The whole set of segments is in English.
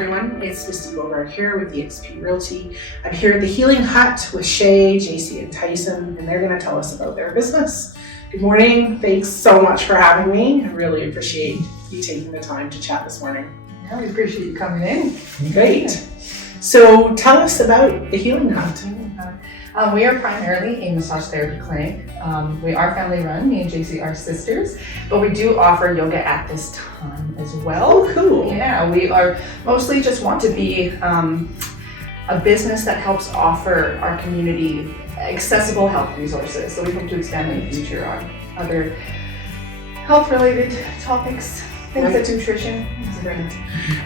everyone. It's Misty Bogart here with eXp Realty. I'm here at the Healing Hut with Shae, Jaycee, and Tyson, and they're going to tell us about their business. Good morning. Thanks so much for having me. I really appreciate you taking the time to chat this morning. Yeah, we appreciate you coming in. Great. So tell us about the Healing Hut. We are primarily a massage therapy clinic. We are family run. Me and Jaycee are sisters, but we do offer yoga at this time as well. Oh, cool. Yeah, we are mostly just want to be a business that helps offer our community accessible health resources. So we hope to expand in the future on other health-related topics, things like nutrition.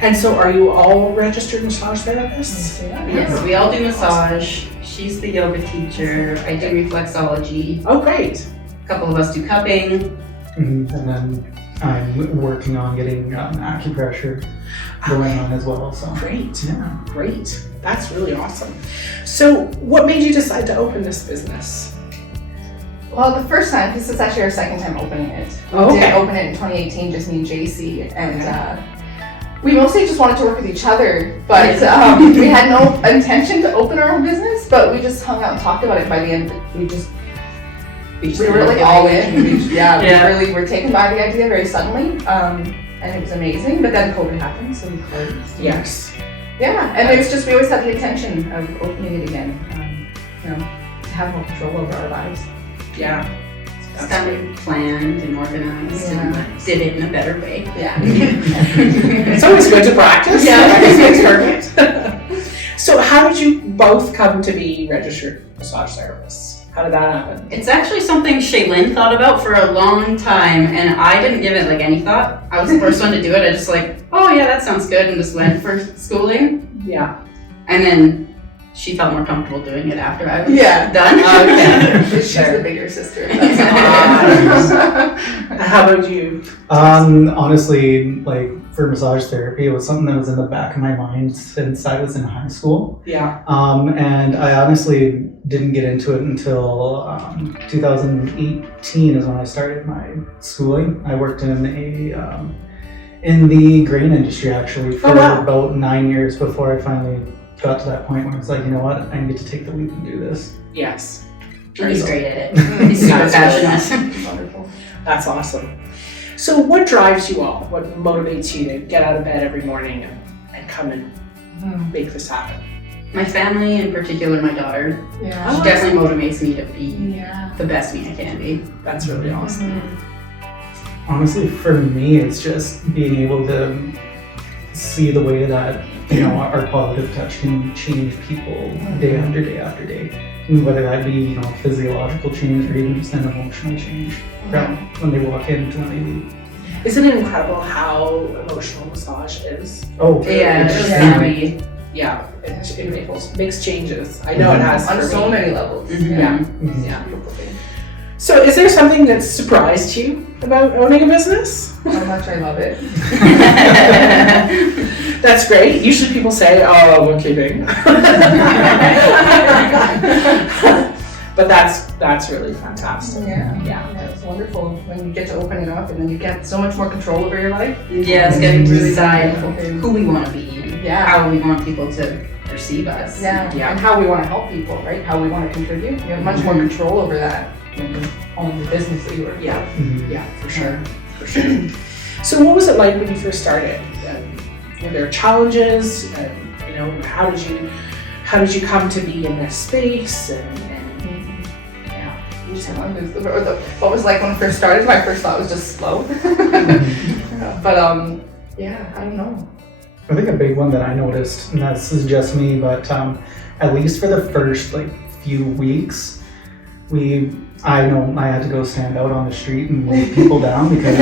And so are you all registered massage therapists? Yes, we all do massage. She's the yoga teacher. I do reflexology. Oh, great. A couple of us do cupping. And then I'm working on getting acupressure going on as well. So Great. yeah, Great. That's really awesome. So what made you decide to open this business? Well, the first time, this is actually our second time opening it. We Okay. did open it in 2018, just me and Jaycee, and we mostly just wanted to work with each other, but we had no intention to open our own business, but we just hung out and talked about it. By the end, we were really all in. We really were taken by the idea very suddenly, and it was amazing, but then COVID happened, so we closed. Yes. Yeah, and it was just, we always had the intention of opening it again, to have more control over our lives. Yeah. It's kind of planned and organized and did it in a better way. Yeah. It's always good to practice. Yeah. Practice makes perfect. So how did you both come to be registered massage therapists? How did that happen? It's actually something Shae thought about for a long time, and I didn't give it like any thought. I was the first one to do it. I just oh yeah, that sounds good, and just went for schooling. Yeah. And then she felt more comfortable doing it after I was done. Okay. She's the bigger sister. How about you? honestly, like for massage therapy, it was something that was in the back of my mind since I was in high school. Yeah. And I honestly didn't get into it until 2018 is when I started my schooling. I worked in the grain industry actually for about 9 years before I finally got to that point where it's like, you know what, I need to take the leap and do this. Yes. He's great at it. He's super passionate. Wonderful. That's awesome. So what drives you all? What motivates you to get out of bed every morning and come and make this happen? My family, in particular my daughter, Yeah. she definitely motivates me to be Yeah. the best me I can be. That's really awesome. Honestly, for me, it's just being able to see the way that, you know, our positive touch can change people day after day after day. And whether that be, you know, physiological change or even just an emotional change from when they walk in to when they leave. Isn't it incredible how emotional massage is? Oh, Yeah, it's it's just- really. Yeah, it makes changes. I know it has On for so me. many levels. Yeah. Mhm. Yeah. So is there something that surprised you about owning a business? How much I love it. That's great. Usually people say, oh, bookkeeping. But that's really fantastic. Yeah, it's wonderful when you get to open it up and then you get so much more control over your life. Yeah, it's getting to Really decide wonderful. who we want to be and Yeah. how we want people to perceive us. Yeah, and how we want to help people, right? How we want to contribute. You have much more control over that when you own the business that you work. Yeah. Mhm. Yeah, for sure. For sure. So what was it like when you first started? Were there challenges? You know, how did you come to be in this space? What was like when I first started? My first thought was just slow. But yeah, I don't know. I think a big one that I noticed, and this is just me, but at least for the first few weeks, I know I had to go stand out on the street and wave people down because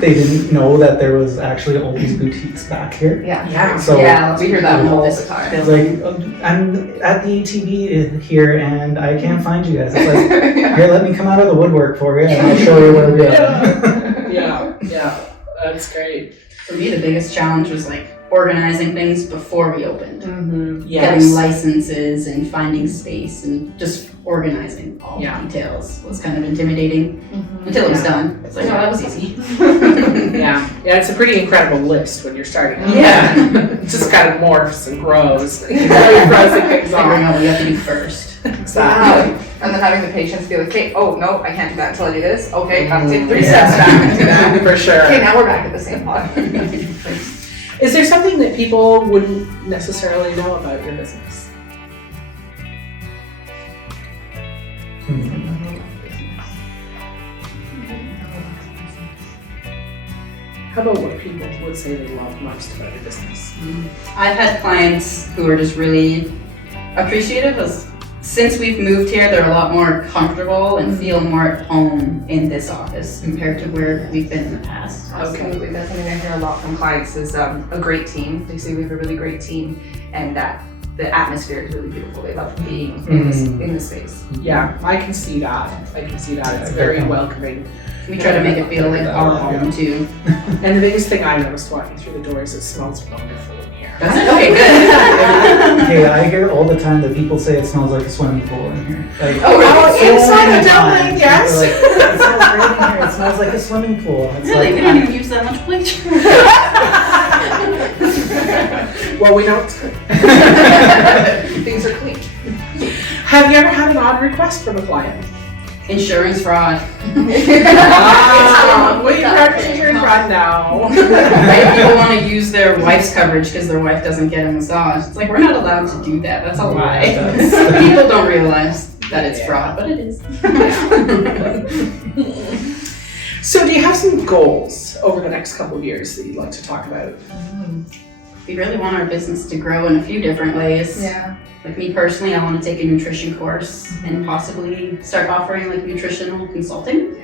they didn't know that there was actually all these boutiques back here. Yeah. So We hear that all the time. it's like, I'm at the ATV here and I can't find you guys. It's like, here, let me come out of the woodwork for you and I'll show you where we are. Yeah, that's great. For me, the biggest challenge was organizing things before we opened. Mm-hmm. Getting Yes. licenses and finding space and just organizing all the details was kind of intimidating until it was done. It's like, oh, that was easy. Yeah, it's a pretty incredible list when you're starting out. Yeah. It just kind of morphs and grows. You know, you're crossing things Figuring off. out what you have to do first. Exactly. And then having the patience be like, okay, oh no, I can't do that until I do this. Okay, I'll take 3 steps back and do that. For sure. Okay, now we're back at the same point. Is there something that people wouldn't necessarily know about your business? How about what people would say they love most about your business? I've had clients who are just really appreciative of, since we've moved here, they're a lot more comfortable and feel more at home in this office compared to where we've been in the past. Absolutely, that's something I hear a lot from clients is a great team. They say we have a really great team and that the atmosphere is really beautiful. They love being in the space. Yeah, I can see that. It's very welcoming. We try to make it feel like our home too. And the biggest thing I noticed walking through the doors, it smells wonderful in here. Okay, good. Hey, I hear all the time that people say it smells like a swimming pool in here. Like, Oh, so inside many the building, times, yes. people are like, it smells great in here. It smells like a swimming pool. And it's Really? like, We don't even use that much bleach. Well, we don't. Things are clean. Have you ever had an odd request from a client? Insurance fraud. Will you practice insurance right now? Right? People want to use their wife's coverage because their wife doesn't get a massage. It's like, we're not allowed to do that. That's a lie. People don't realize that it's fraud, but it is. So, do you have some goals over the next couple of years that you'd like to talk about? We really want our business to grow in a few different ways. Yeah. Like me personally, I want to take a nutrition course and possibly start offering like nutritional consulting.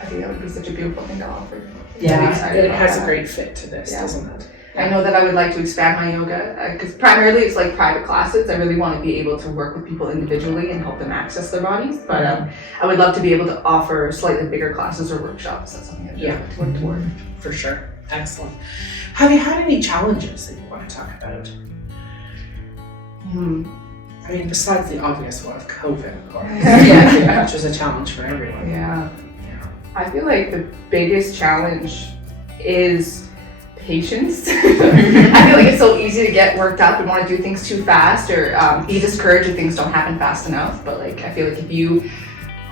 I think that would be such a beautiful thing to offer. Yeah, it has a great fit to this, doesn't it? I know that I would like to expand my yoga because primarily it's like private classes. I really want to be able to work with people individually and help them access their bodies. But I would love to be able to offer slightly bigger classes or workshops. That's something I'd like to work toward. For sure. Excellent. Have you had any challenges that you want to talk about? I mean, besides the obvious one of COVID, of course. Which is a challenge for everyone. Yeah. I feel like the biggest challenge is patience. I feel like it's so easy to get worked up and want to do things too fast or be discouraged if things don't happen fast enough. But like, I feel like if you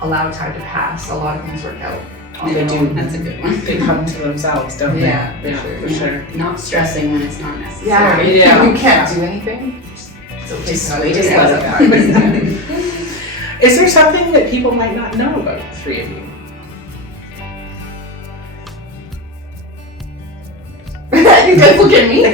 allow time to pass, a lot of things work out. They do. That's a good one. They come to themselves, don't they? Yeah, For sure. Not stressing when it's not necessary. Yeah. You can't do anything. It's okay. Just to wait, not just do let it. Is there something that people might not know about the three of you? You guys look at me.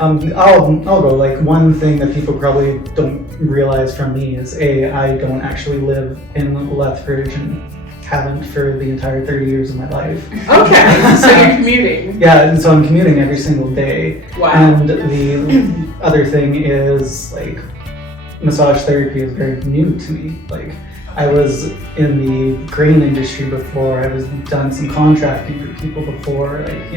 I'll go. Like, one thing that people probably don't realize from me is I don't actually live in Lethbridge and haven't for the entire 30 years of my life. Okay, so you're commuting. Yeah, and so I'm commuting every single day. Wow. And the other thing is, like, massage therapy is very new to me. Like, I was in the grain industry before. I was done some contracting for people before. Like,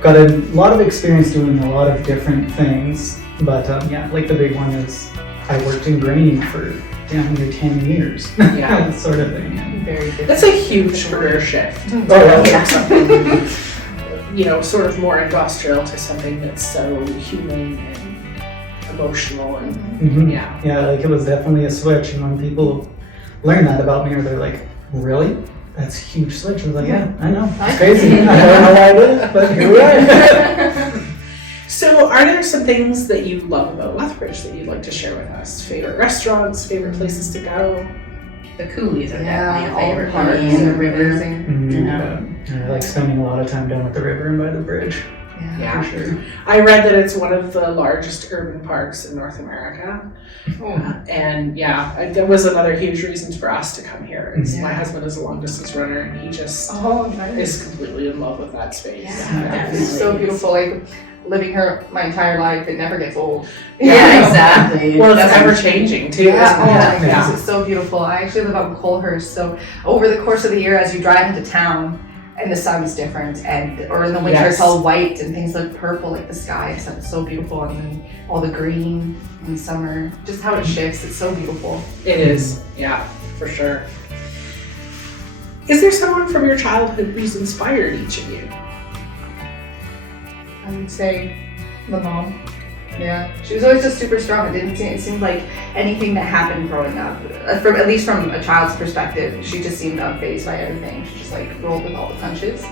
got a lot of experience doing a lot of different things. But like the big one is I worked in grain for damn near 10 years. Yeah. Sort of thing. Very different. That's a huge career shift. Oh, From something, sort of more industrial to something that's so human and emotional and Yeah, like it was definitely a switch. And when people learn that about me, or they're like, really? That's a huge switch. I was like, yeah, I know. It's crazy. I don't know why I did it, but here we are. So are there some things that you love about Lethbridge that you'd like to share with us? Favorite restaurants, favorite places to go? The coolies are definitely a all favorite the for me, parks and the are river. amazing. Yeah. I like spending a lot of time down at the river and by the bridge. Yeah. For sure. I read that it's one of the largest urban parks in North America. And that was another huge reason for us to come here. My husband is a long distance runner and he just is completely in love with that space. It's so beautiful. Like living here my entire life, it never gets old. Yeah, exactly. Well, it's ever changing too. Yeah, Isn't oh my it? goodness, it's so beautiful. I actually live out in Colehurst, so over the course of the year as you drive into town, and the sun's different, or in the winter it's all white and things look purple, like the sky is so beautiful, and then all the green in summer, just how it shifts, it's so beautiful. It is, yeah, for sure. Is there someone from your childhood who's inspired each of you? I would say the mom. Yeah, she was always just super strong. It seemed like anything that happened growing up, at least from a child's perspective, she just seemed unfazed by everything. She just like rolled with all the punches.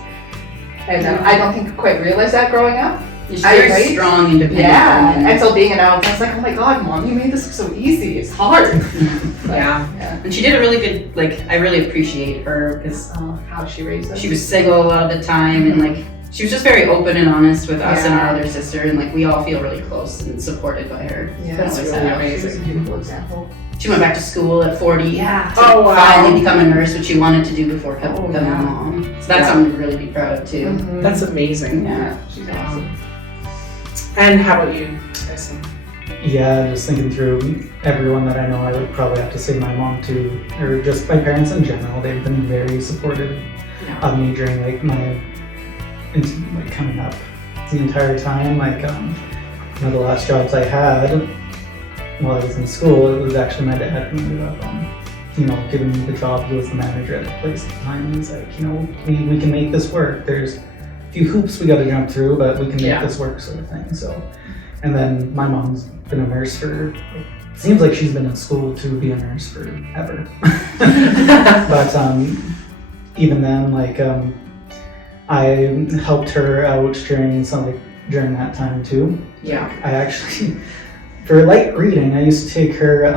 And I don't think I quite realized that growing up. She's very strong, independent. Yeah, until being an adult, I was like, oh my god, Mom, you made this look so easy. It's hard. Yeah, and she did a really good, like, I really appreciate her because how she raised us. She was single a lot of the time, and like, she was just very open and honest with us and our other sister, and like, we all feel really close and supported by her. Yeah, that's really amazing. She was a beautiful example. She went back to school at 40 Yeah. to finally become a nurse, which she wanted to do before becoming a mom. So that's something to really be proud of too. Mm-hmm. That's amazing. Yeah, she's awesome. And how about you, Tyson? Yeah, just thinking through everyone that I know, I would probably have to say my mom too, or just my parents in general. They've been very supportive of me during like my coming up the entire time. Like one of the last jobs I had while I was in school, it was actually my dad who ended up giving me the job. He was the manager at the place at the time. He's like, we can make this work. There's a few hoops we got to jump through, but we can make this work, sort of thing. So, and then my mom's been a nurse for, it seems like she's been in school to be a nurse forever. But even then, like I helped her out during that time too. Yeah. I actually, for light reading, I used to take her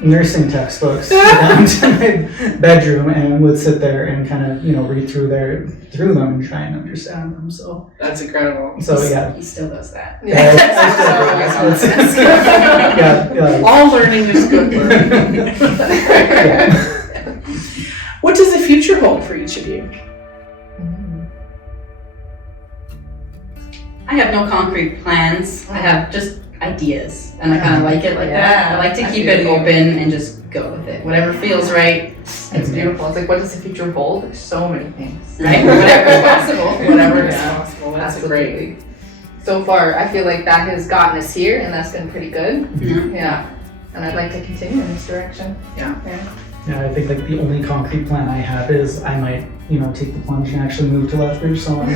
nursing textbooks down to my bedroom and would sit there and kind of, read through them and try and understand them. So that's incredible. So yeah, he still does that. All learning is good learning. What does the future hold for each of you? I have no concrete plans. I have just ideas, and I kind of like it like that. I like to keep it open and just go with it. Whatever feels right. It's beautiful. It's like, what does the future hold? There's so many things. Right? Whatever is possible. Whatever is possible. That's great. So far, I feel like that has gotten us here, and that's been pretty good. Mm-hmm. Yeah. And I'd like to continue in this direction. Yeah, I think like the only concrete plan I have is I might, take the plunge and actually move to Lethbridge, so I'm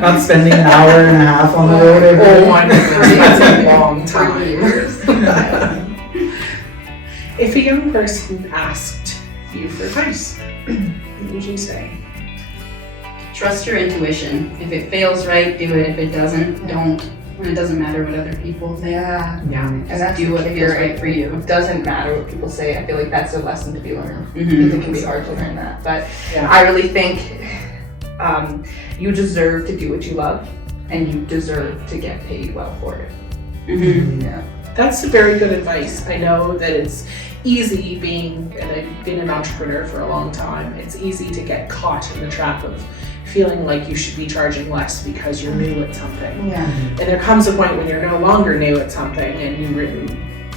not spending an hour and a half on the road every day. Oh my goodness, that's a long time. If a young person asked you for advice, what would you say? Trust your intuition. If it feels right, do it. If it doesn't, don't. And it doesn't matter what other people think. Yeah. And that's do what feels right for you. It doesn't matter what people say. I feel like that's a lesson to be learned. Mm-hmm. Because it can be hard to learn that. But I really think you deserve to do what you love, and you deserve to get paid well for it. Mm-hmm. Yeah. That's very good advice. I know that it's easy and I've been an entrepreneur for a long time, it's easy to get caught in the trap of feeling like you should be charging less because you're new at something. Yeah. And there comes a point when you're no longer new at something and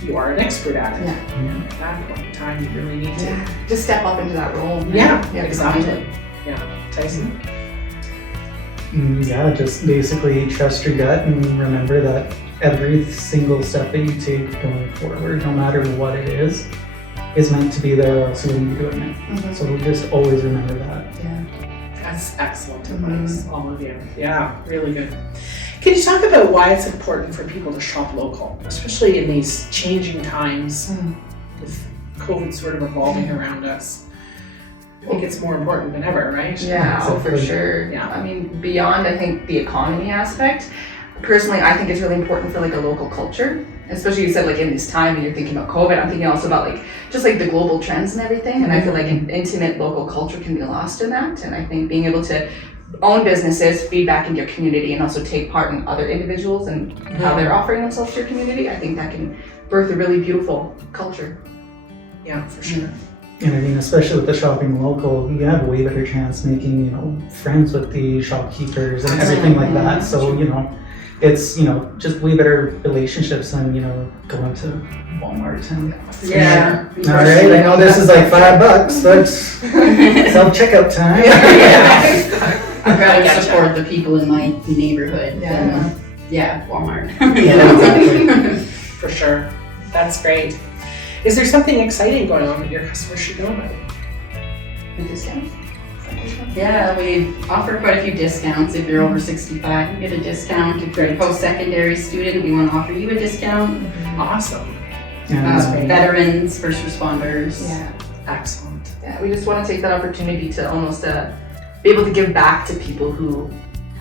you are an expert at it. Yeah. And at that point in time, you really need to. Just step up into that role. Yeah, exactly. Yeah. Tyson? Yeah, just basically trust your gut and remember that every single step that you take going forward, no matter what it is meant to be there or else you wouldn't be doing it. Mm-hmm. So just always remember that. Yeah. That's excellent advice, all of you. Yeah, really good. Can you talk about why it's important for people to shop local, especially in these changing times with COVID sort of evolving around us? I think it's more important than ever, right? Yeah, for sure. Yeah. I mean, beyond, I think, the economy aspect, personally, I think it's really important for like a local culture. Especially you said like in this time and you're thinking about COVID, I'm thinking also about like just like the global trends and everything. And I feel like an intimate local culture can be lost in that. And I think being able to own businesses, feed back into your community, and also take part in other individuals and how they're offering themselves to your community, I think that can birth a really beautiful culture. Yeah, for sure. And I mean, especially with the shopping local, you have a way better chance making, you know, friends with the shopkeepers and everything like that. So, you know, it's, you know, just way better relationships than, you know, going to Walmart and Yeah. all right, I know this is like $5, but self-checkout time. I'd rather support the people in my neighborhood than, Walmart. Yeah, exactly. For sure. That's great. Is there something exciting going on that your customers should know about? The discount? Yeah, we offer quite a few discounts. If you're over 65, you get a discount. If you're a post-secondary student, we want to offer you a discount. Awesome. And, Veterans, first responders. Yeah. Excellent. Yeah, we just want to take that opportunity to almost be able to give back to people who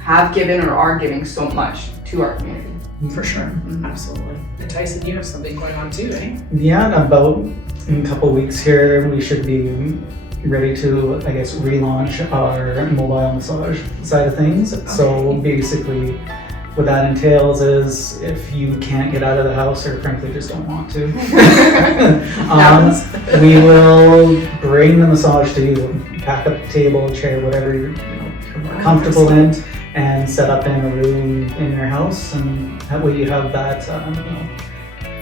have given or are giving so much to our community. For sure. Absolutely. And Tyson, you have something going on too, eh? yeah, about in a couple weeks here, we should be ready to, I guess, relaunch our mobile massage side of things. So basically, what that entails is if you can't get out of the house or frankly just don't want to, we will bring the massage to you, pack up a table, chair, whatever you're more comfortable in, and set up in a room in your house, and that way you have that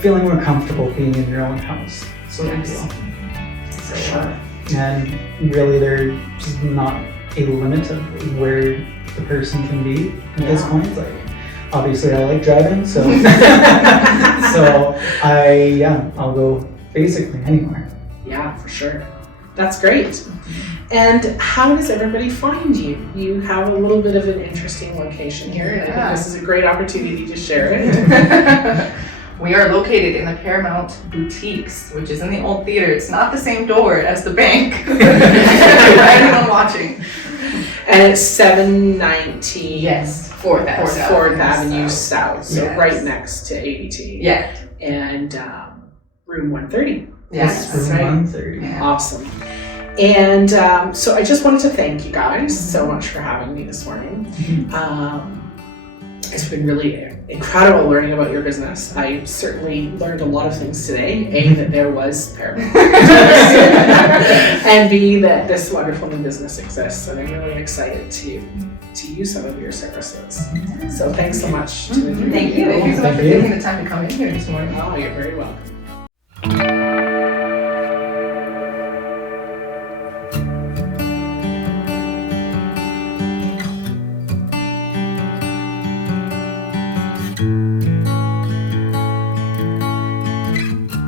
feeling more comfortable being in your own house. So For sure. and really there's not a limit of where the person can be at this point. Like obviously I like driving, so so I'll go basically anywhere. Yeah, for sure. That's great. And how does everybody find you? You have a little bit of an interesting location here, and I think this is a great opportunity to share it. We are located in the Paramount Boutiques, which is in the old theater. It's not the same door as the bank. For anyone watching. And it's 719 Yes. 4th Avenue. 4th Avenue South, so Yes. right next to ABT. Yeah. And room 130. Yes. That's right. 1:30. Yeah. Awesome. And so I just wanted to thank you guys so much for having me this morning. It's been really incredible learning about your business. I certainly learned a lot of things today. A, that there was Paramount. And B, that this wonderful new business exists. And I'm really excited to use some of your services. So thanks so much to the Thank you. Thank you so much for Thank you. taking the time to come in here this morning. Oh, you're very welcome.